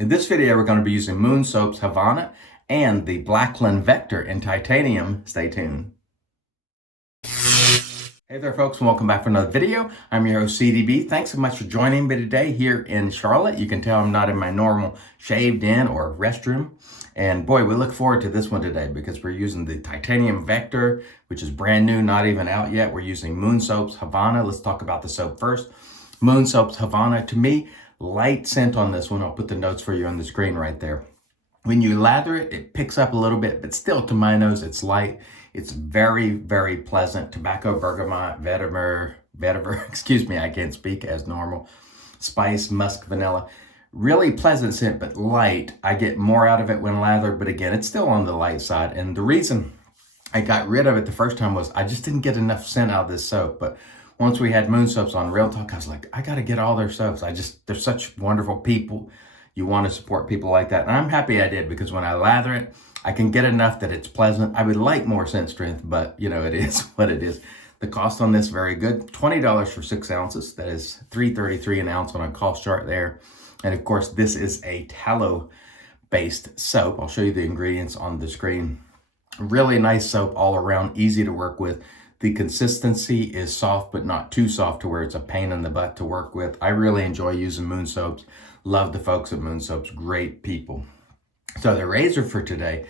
In this video, we're going to be using Moon Soap's Havana and the Blackland Vector in titanium. Stay tuned. Hey there folks, and welcome back for another video. I'm your host CDB. Thanks so much for joining me today here in Charlotte. You can tell I'm not in my normal shaved in or restroom. And boy, we look forward to this one today because we're using the titanium Vector, which is brand new, not even out yet. We're using Moon Soap's Havana. Let's talk about the soap first. Moon Soap's Havana, to me, light scent on this one. I'll put the notes for you on the screen right there. When you lather it, it picks up a little bit, but still to my nose, it's light. It's very, very pleasant. Tobacco, bergamot, vetiver, excuse me, I can't speak as normal. Spice, musk, vanilla. Really pleasant scent, but light. I get more out of it when lathered, but again, it's still on the light side. And the reason I got rid of it the first time was I just didn't get enough scent out of this soap. But once we had Moon Soaps on Real Talk, I was like, I got to get all their soaps. They're such wonderful people. You want to support people like that. And I'm happy I did, because when I lather it, I can get enough that it's pleasant. I would like more scent strength, but you know, it is what it is. The cost on this, very good. $20 for 6 ounces. That is $3.33 an ounce on a cost chart there. And of course, this is a tallow-based soap. I'll show you the ingredients on the screen. Really nice soap all around, easy to work with. The consistency is soft, but not too soft to where it's a pain in the butt to work with. I really enjoy using Moon Soaps. Love the folks at Moon Soaps, great people. So the razor for today,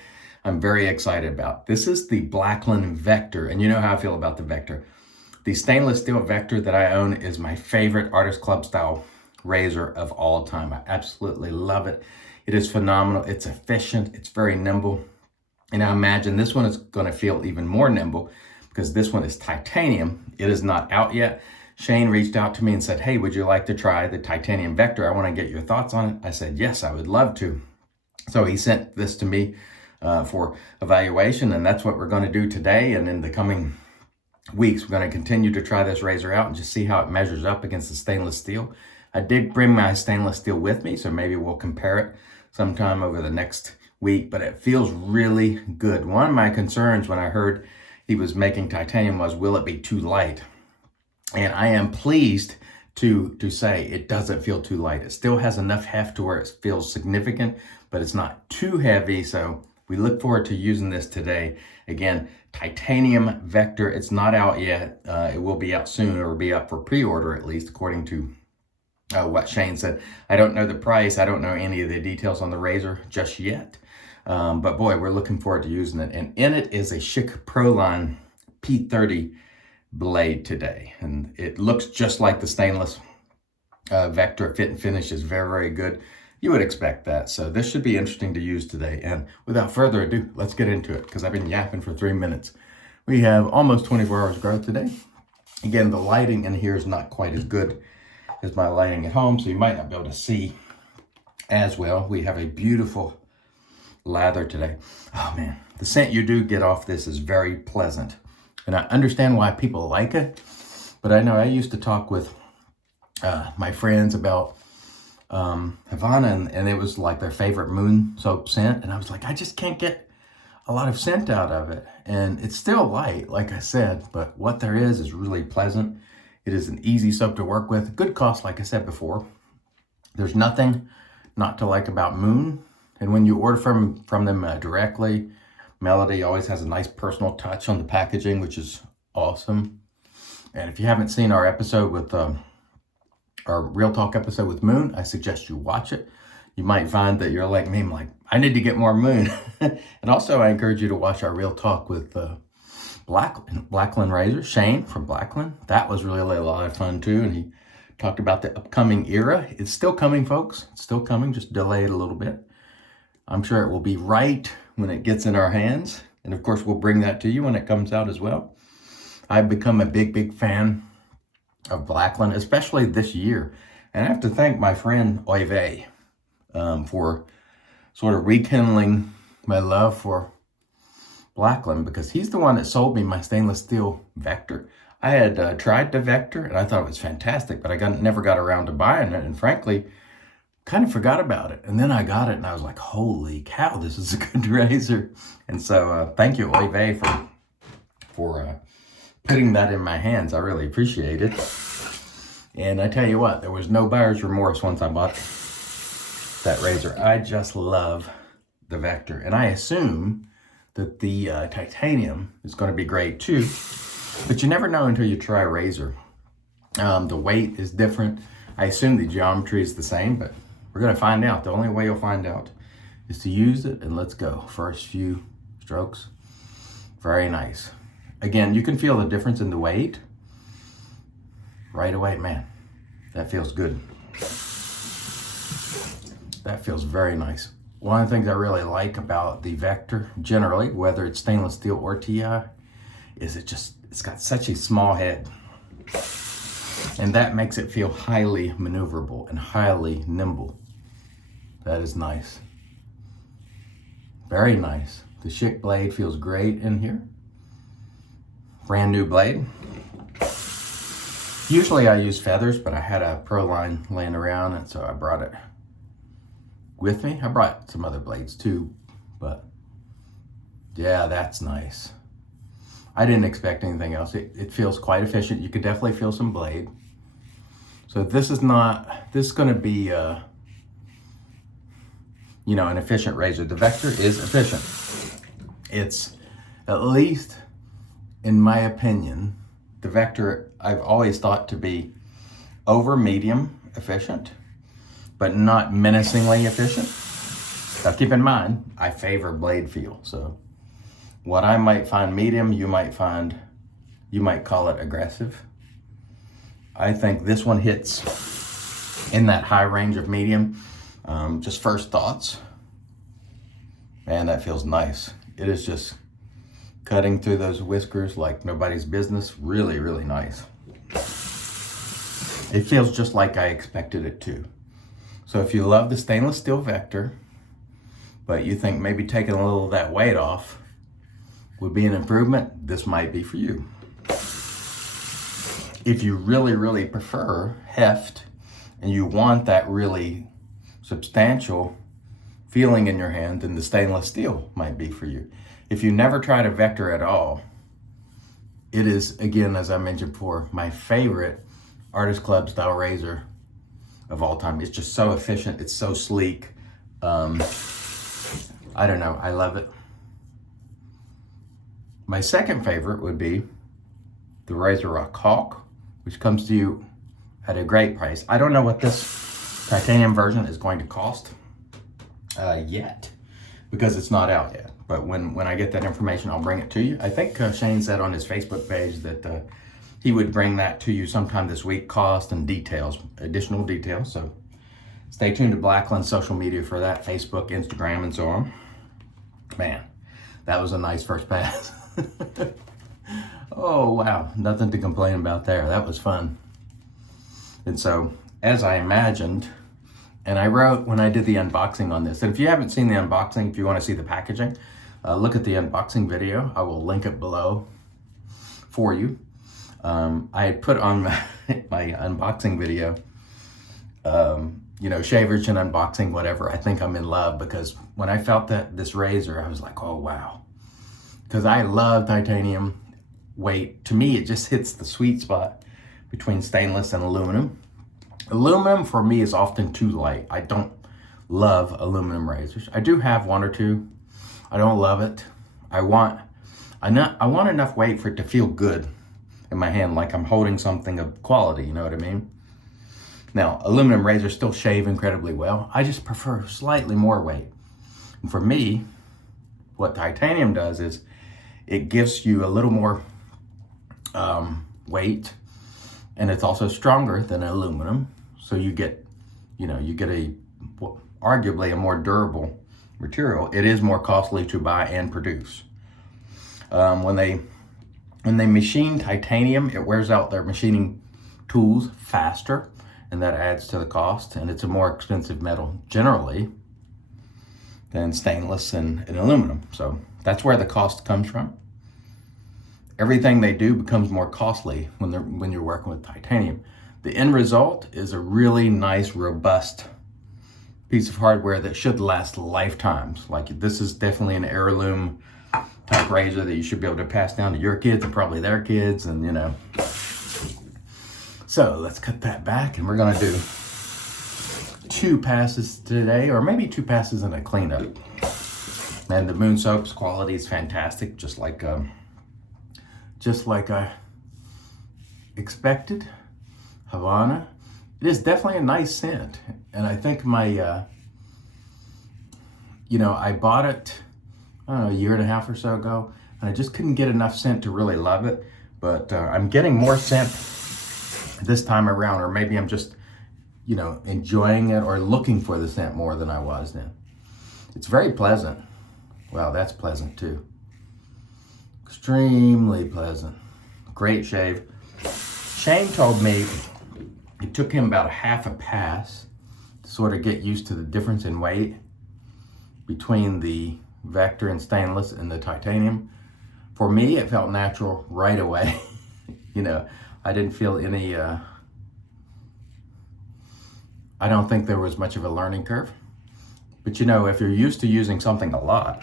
I'm very excited about. This is the Blackland Vector, and you know how I feel about the Vector. The stainless steel Vector that I own is my favorite Artist Club style razor of all time. I absolutely love it. It is phenomenal. It's efficient. It's very nimble. And I imagine this one is going to feel even more nimble because this one is titanium. It is not out yet. Shane reached out to me and said, hey, would you like to try the titanium Vector? I want to get your thoughts on it. I said, yes, I would love to. So he sent this to me for evaluation, and that's what we're going to do today. And in the coming weeks, we're going to continue to try this razor out and just see how it measures up against the stainless steel. I did bring my stainless steel with me, so maybe we'll compare it sometime over the next week, but it feels really good. One of my concerns when I heard he was making titanium was, will it be too light? And I am pleased to say it doesn't feel too light. It still has enough heft to where it feels significant, but it's not too heavy. So we look forward to using this today. Again, titanium Vector. It's not out yet. It will be out soon, or be up for pre-order at least, according to what Shane said. I don't know the price. I don't know any of the details on the razor just yet. But boy, we're looking forward to using it. And in it is a Schick Proline P30 blade today. And it looks just like the stainless Vector. Fit and finish is very, very good. You would expect that. So this should be interesting to use today. And without further ado, let's get into it, because I've been yapping for 3 minutes. We have almost 24 hours growth today. Again, the lighting in here is not quite as good as my lighting at home, so you might not be able to see as well. We have a beautiful lather today. Oh man, the scent you do get off this is very pleasant. And I understand why people like it, but I know I used to talk with my friends about Havana, and it was like their favorite Moon Soap scent. And I was like, I just can't get a lot of scent out of it. And it's still light, like I said, but what there is really pleasant. It is an easy soap to work with. Good cost, like I said before. There's nothing not to like about Moon. And when you order from them directly, Melody always has a nice personal touch on the packaging, which is awesome. And if you haven't seen our episode with our Real Talk episode with Moon, I suggest you watch it. You might find that you're like me. I'm like, I need to get more Moon. And also, I encourage you to watch our Real Talk with Blackland razor, Shane from Blackland. That was really a lot of fun too. And he talked about the upcoming era. It's still coming, folks. It's still coming, just delay it a little bit. I'm sure it will be right when it gets in our hands. And of course, we'll bring that to you when it comes out as well. I've become a big, big fan of Blackland, especially this year. And I have to thank my friend Oive for sort of rekindling my love for Blackland, because he's the one that sold me my stainless steel Vector. I had tried the Vector and I thought it was fantastic, but I never got around to buying it, and frankly, kind of forgot about it. And then I got it and I was like, holy cow, this is a good razor. And so thank you, Oive, for putting that in my hands. I really appreciate it. And I tell you what, there was no buyer's remorse once I bought it. that razor. I just love the Vector, and I assume that the titanium is going to be great too, but you never know until you try a razor. The weight is different. I assume the geometry is the same, but we're going to find out. The only way you'll find out is to use it, and let's go. First few strokes. Very nice. Again, you can feel the difference in the weight right away. Man, that feels good. That feels very nice. One of the things I really like about the Vector, generally, whether it's stainless steel or TI, is it's got such a small head. And that makes it feel highly maneuverable and highly nimble. That is nice. Very nice. The Schick blade feels great in here. Brand new blade. Usually I use feathers, but I had a Pro line laying around, and so I brought it with me. I brought some other blades too, but yeah, that's nice. I didn't expect anything else. It feels quite efficient. You could definitely feel some blade. So this is going to be, an efficient razor. The Vector is efficient. It's, at least in my opinion, the Vector I've always thought to be over medium efficient, but not menacingly efficient. Now keep in mind, I favor blade feel. So what I might find medium, you might call it aggressive. I think this one hits in that high range of medium. Just first thoughts. Man, that feels nice. It is just cutting through those whiskers like nobody's business. Really, really nice. It feels just like I expected it to. So if you love the stainless steel Vector, but you think maybe taking a little of that weight off would be an improvement, this might be for you. If you really, really prefer heft and you want that really substantial feeling in your hand, then the stainless steel might be for you. If you never tried a Vector at all, it is, again, as I mentioned before, my favorite Artist Club style razor of all time. It's just so efficient. It's so sleek. I don't know. I love it. My second favorite would be the RazorRock Hawk, which comes to you at a great price. I don't know what this titanium version is going to cost yet, because it's not out yet. But when I get that information, I'll bring it to you. I think Shane said on his Facebook page that he would bring that to you sometime this week, cost and details, additional details. So stay tuned to Blackland social media for that, Facebook, Instagram, and so on. Man, that was a nice first pass. Oh, wow. Nothing to complain about there. That was fun. And so, as I imagined, and I wrote when I did the unboxing on this, and if you haven't seen the unboxing, if you want to see the packaging, look at the unboxing video. I will link it below for you. I had put on my unboxing video, shavers and unboxing, whatever. I think I'm in love, because when I felt this razor, I was like, oh, wow. Because I love titanium weight. To me, it just hits the sweet spot between stainless and aluminum. Aluminum for me is often too light. I don't love aluminum razors. I do have one or two. I don't love it. I want enough weight for it to feel good in my hand, like I'm holding something of quality, you know what I mean? Now, aluminum razors still shave incredibly well. I just prefer slightly more weight. And for me, what titanium does is it gives you a little more weight, and it's also stronger than aluminum. So you get arguably a more durable material. It is more costly to buy and produce. When they machine titanium, it wears out their machining tools faster, and that adds to the cost, and it's a more expensive metal generally than stainless and aluminum. So that's where the cost comes from. Everything they do becomes more costly when you're working with titanium. The end result is a really nice, robust piece of hardware that should last lifetimes. Like, this is definitely an heirloom type razor that you should be able to pass down to your kids and probably their kids, and So let's cut that back, and we're gonna do 2 passes today, or maybe 2 passes and a cleanup. And the Moon soap's quality is fantastic, just like I expected. Havana. It is definitely a nice scent, and I think my, I bought it, I don't know, a year and a half or so ago, and I just couldn't get enough scent to really love it. But I'm getting more scent this time around, or maybe I'm just, enjoying it or looking for the scent more than I was then. It's very pleasant. Wow, that's pleasant too. Extremely pleasant. Great shave. Shane told me it took him about a half a pass to sort of get used to the difference in weight between the Vector and stainless and the titanium. For me, it felt natural right away. I didn't feel any, I don't think there was much of a learning curve. But if you're used to using something a lot,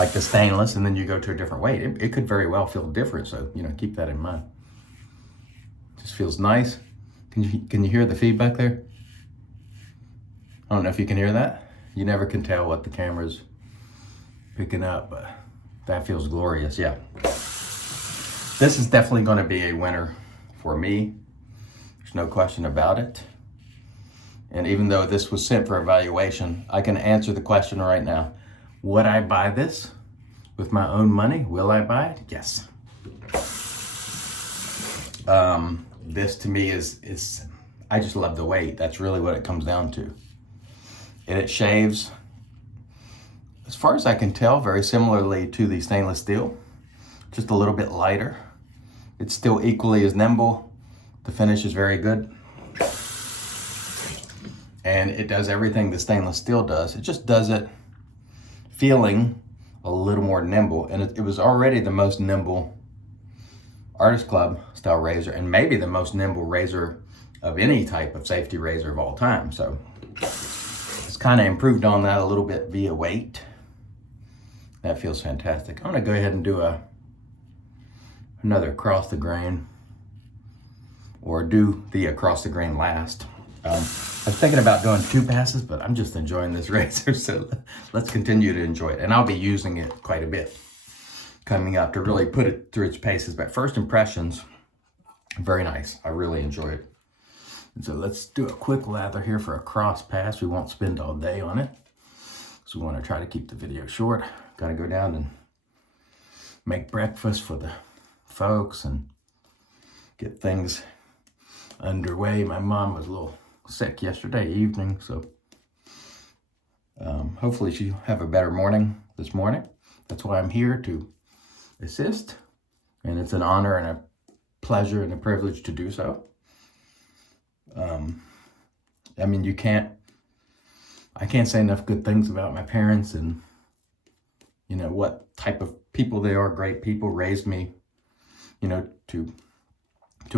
like the stainless, and then you go to a different weight, it could very well feel different. So, keep that in mind. Just feels nice. Can you hear the feedback there? I don't know if you can hear that. You never can tell what the camera's picking up, but that feels glorious, yeah. This is definitely gonna be a winner for me. There's no question about it. And even though this was sent for evaluation, I can answer the question right now. Would I buy this with my own money? Will I buy it? Yes. This to me is I just love the weight. That's really what it comes down to. And it shaves, as far as I can tell, very similarly to the stainless steel, just a little bit lighter. It's still equally as nimble. The finish is very good. And it does everything the stainless steel does. It just does it feeling a little more nimble. And it was already the most nimble Artist Club style razor, and maybe the most nimble razor of any type of safety razor of all time. So it's kind of improved on that a little bit via weight. That feels fantastic. I'm gonna go ahead and do another across the grain, or do the across the grain last. I was thinking about doing 2 passes, but I'm just enjoying this razor, so let's continue to enjoy it. And I'll be using it quite a bit coming up to really put it through its paces. But first impressions, very nice. I really enjoy it. And so let's do a quick lather here for a cross pass. We won't spend all day on it, so we want to try to keep the video short. Gotta go down and make breakfast for the folks and get things underway. My mom was a little sick yesterday evening, so hopefully she'll have a better morning this morning. That's why I'm here, to assist, and it's an honor and a pleasure and a privilege to do so. I mean, I can't say enough good things about my parents, and what type of people they are. Great people, raised me to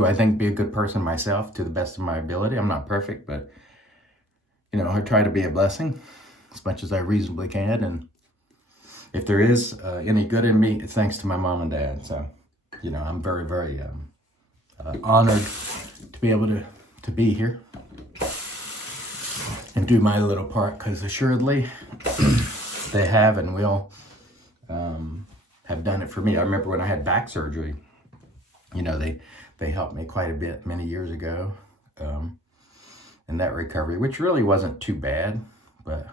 I think be a good person myself to the best of my ability. I'm not perfect, but I try to be a blessing as much as I reasonably can. And if there is any good in me, it's thanks to my mom and dad. So I'm very, very honored to be able to be here and do my little part, because assuredly they have and will have done it for me. I remember when I had back surgery, they helped me quite a bit many years ago in that recovery, which really wasn't too bad, but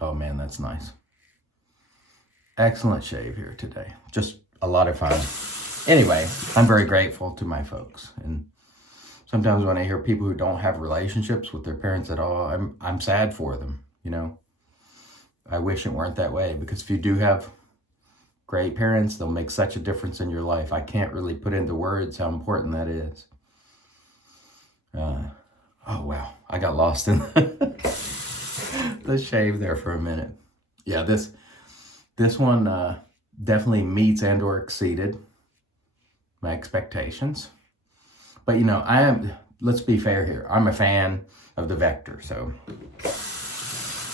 oh man, that's nice. Excellent shave here today. Just a lot of fun. Anyway, I'm very grateful to my folks. And sometimes when I hear people who don't have relationships with their parents at all, I'm sad for them, I wish it weren't that way, because if you do have great parents, they'll make such a difference in your life. I can't really put into words how important that is. Oh wow, I got lost in the shave there for a minute. Yeah, this one definitely meets and or exceeded my expectations. But let's be fair here. I'm a fan of the Vector, so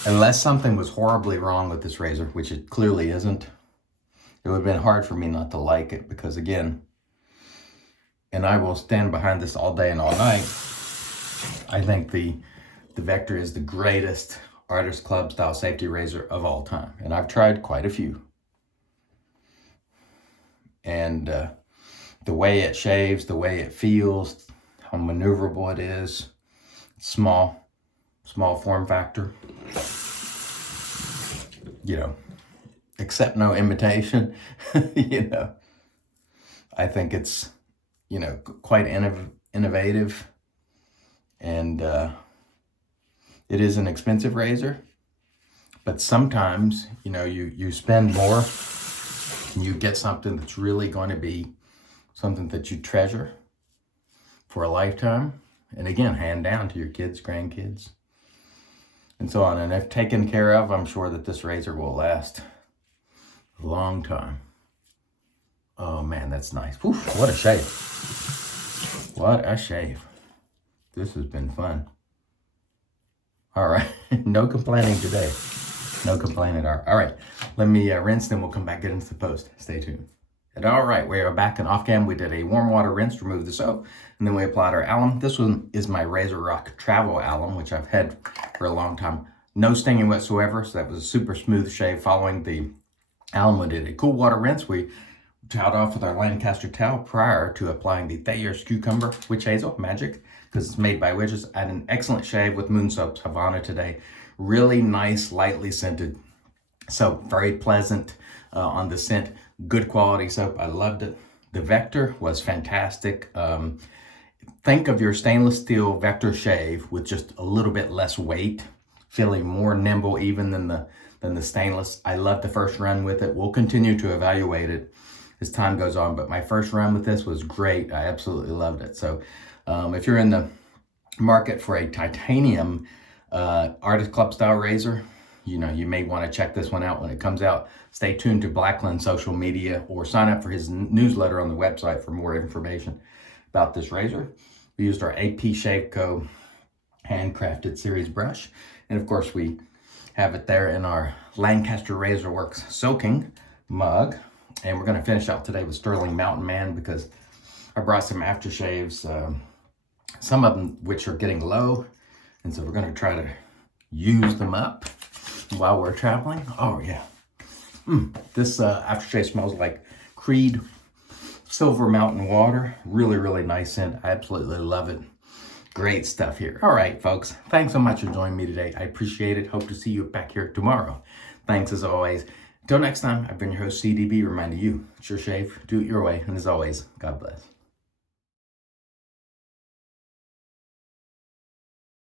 unless something was horribly wrong with this razor, which it clearly isn't, it would have been hard for me not to like it, because again, and I will stand behind this all day and all night, I think the Vector is the greatest Artist Club style safety razor of all time. And I've tried quite a few. And the way it shaves, the way it feels, how maneuverable it is, small form factor. You know, accept no imitation. You know, I think it's, you know, quite innovative. And it is an expensive razor, but sometimes, you know, you spend more and you get something that's really going to be something that you treasure for a lifetime. And again, hand down to your kids, grandkids, and so on. And if taken care of, I'm sure that this razor will last a long time. Oh man, that's nice. Whew, what a shave. What a shave. This has been fun. All right, no complaining today. No complaining. All right, let me rinse, then we'll come back, get into the post. Stay tuned. And all right, we are back in off cam. We did a warm water rinse to remove the soap, and then we applied our alum. This one is my Razor Rock Travel alum, which I've had for a long time. No stinging whatsoever, so that was a super smooth shave. Following the alum, we did a cool water rinse. We toweled off with our Lancaster towel prior to applying the Thayer's Cucumber Witch Hazel Magic, because it's made by witches. I had an excellent shave with Moon Soap's Havana today. Really nice, lightly scented soap. Very pleasant on the scent. Good quality soap. I loved it. The Vector was fantastic. Think of your stainless steel Vector shave with just a little bit less weight, feeling more nimble even than the stainless. I loved the first run with it. We'll continue to evaluate it as time goes on, but my first run with this was great. I absolutely loved it. So if you're in the market for a titanium Artist Club style razor, you know, you may want to check this one out when it comes out. Stay tuned to Blackland social media or sign up for his newsletter on the website for more information about this razor. We used our APShaveco handcrafted series brush. And of course, we have it there in our Lancaster Razor Works soaking mug. And we're going to finish out today with Stirling Mountain Man, because I brought some aftershaves, some of them which are getting low. And so we're going to try to use them up while we're traveling. Oh yeah. This aftershave smells like Creed Silver Mountain Water. Really, really nice scent. I absolutely love it. Great stuff here. All right, folks. Thanks so much for joining me today. I appreciate it. Hope to see you back here tomorrow. Thanks as always. Until next time, I've been your host, CDB, reminding you, it's your shave, do it your way. And as always, God bless.